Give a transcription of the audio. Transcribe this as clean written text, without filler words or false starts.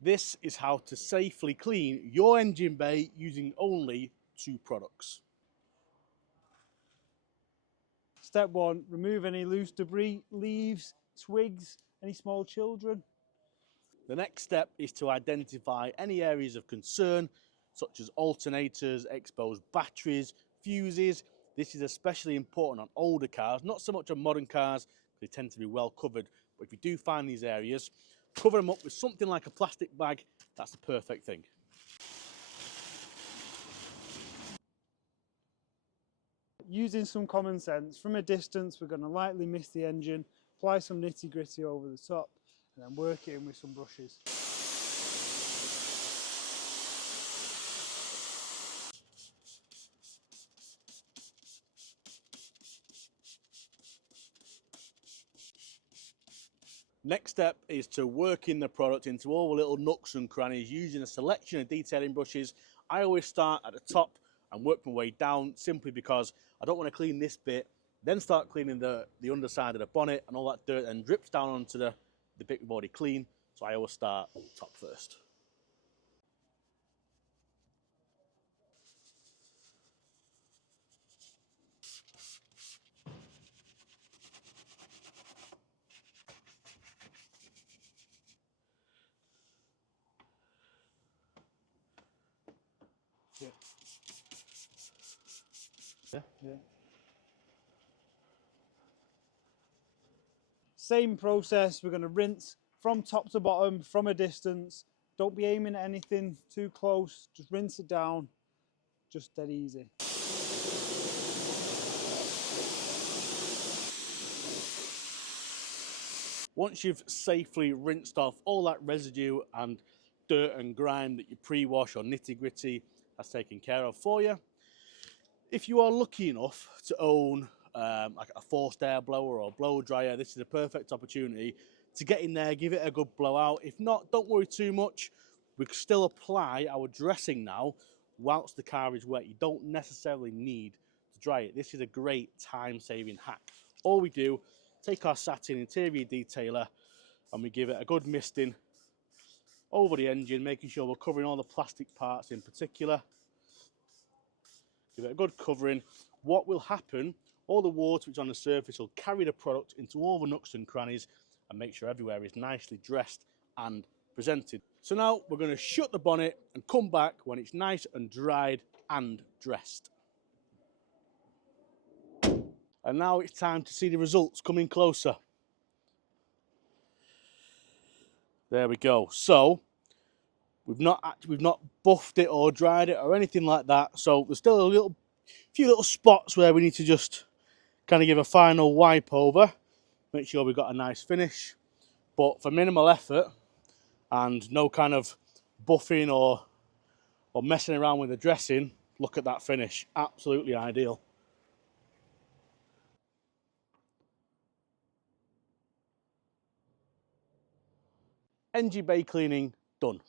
This is how to safely clean your engine bay using only 2 products. Step 1, remove any loose debris, leaves, twigs, any small children. The next step is to identify any areas of concern, such as alternators, exposed batteries, fuses. This is especially important on older cars, not so much on modern cars, they tend to be well covered. But if you do find these areas, cover them up with something like a plastic bag. That's the perfect thing. Using some common sense, from a distance we're going to lightly mist the engine, apply some nitty gritty over the top and then work it in with some brushes. Next step is to work in the product into all the little nooks and crannies using a selection of detailing brushes. I always start at the top and work my way down simply because I don't want to clean this bit, then start cleaning the underside of the bonnet and all that dirt and drips down onto the bit we've already cleaned. So I always start top first. Yeah. Yeah. Same process, we're going to rinse from top to bottom, from a distance. Don't be aiming at anything too close, just rinse it down, just dead easy. Once you've safely rinsed off all that residue and dirt and grime that you pre-wash or nitty gritty has taken care of for you, if you are lucky enough to own like a forced air blower or blow dryer, this is a perfect opportunity to get in there, give it a good blowout. If not, don't worry too much. We can still apply our dressing now whilst the car is wet. You don't necessarily need to dry it. This is a great time-saving hack. All we do, take our satin interior detailer and we give it a good misting over the engine, making sure we're covering all the plastic parts in particular. Give it a good covering. What will happen, all the water which is on the surface will carry the product into all the nooks and crannies and make sure everywhere is nicely dressed and presented. So now we're going to shut the bonnet and come back when it's nice and dried and dressed. And now it's time to see the results coming closer. There we go. So we've not buffed it or dried it or anything like that. So there's still a few little spots where we need to just kind of give a final wipe over, make sure we've got a nice finish. But for minimal effort and no kind of buffing or messing around with the dressing, look at that finish. Absolutely ideal. Engine bay cleaning done.